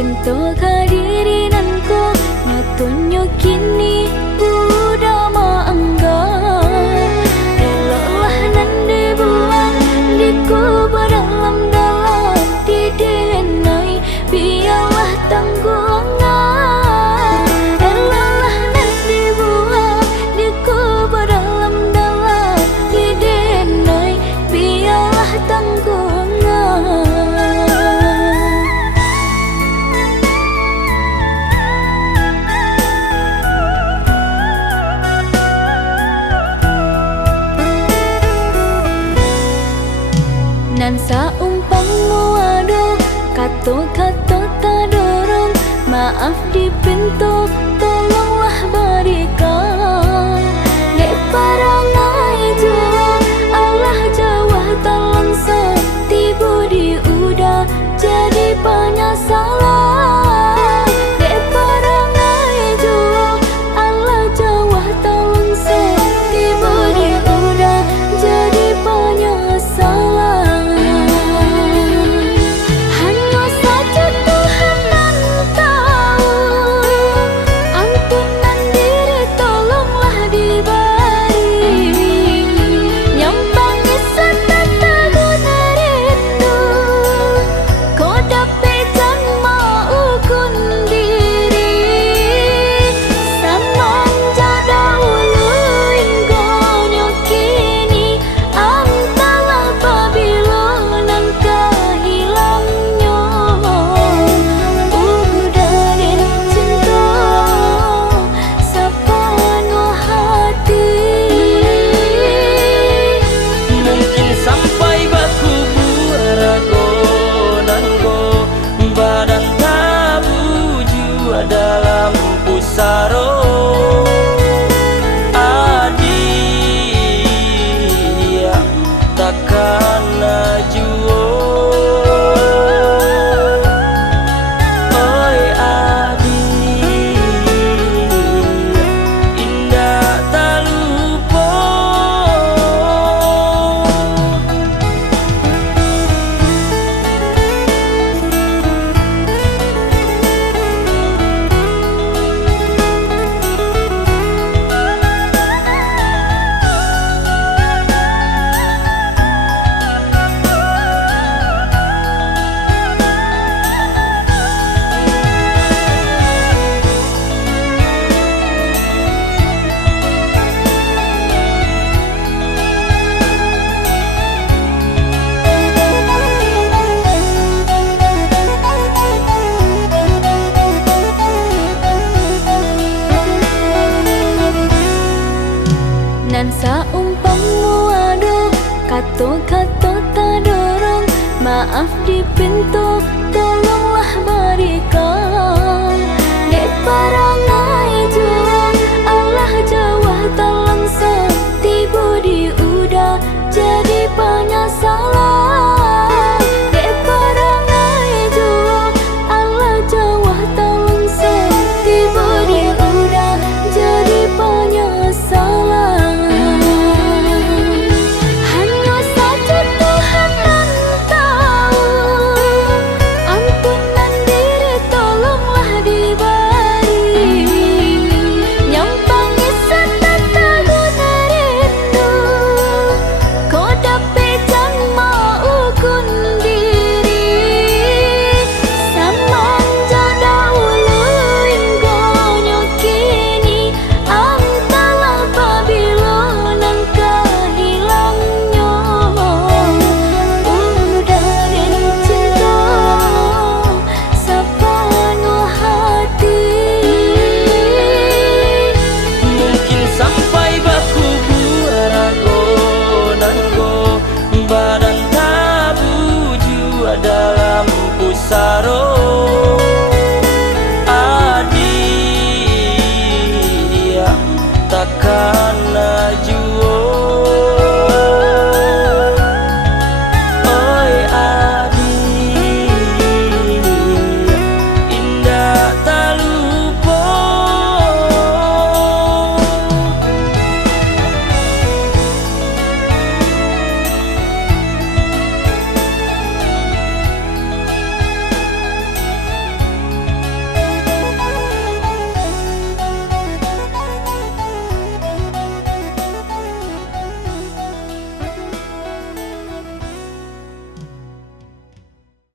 cinta kehadiranku natunyo kini udah maanggar. Eloklah nan dibuang dikubur dalam-dalam di denai, biarlah tanggungan. Eloklah nan dibuang dikubur dalam-dalam di denai, biarlah tanggungan. Nan saumpama ada kata-kata tak dorong, maaf di pintu tolonglah berikan. Dek parangai jua Allah Jawa talangsa, tiba di udah jadi penyesalan. Dek parangai jua Allah Jawa talangsa, tiba di udah jadi penyesalan. Dalam pusaro adia takkan najuo. Oi adi indah tak lupa. Nan saumpama ada kata-kata tak dorong, maaf di pintu tolonglah berikan.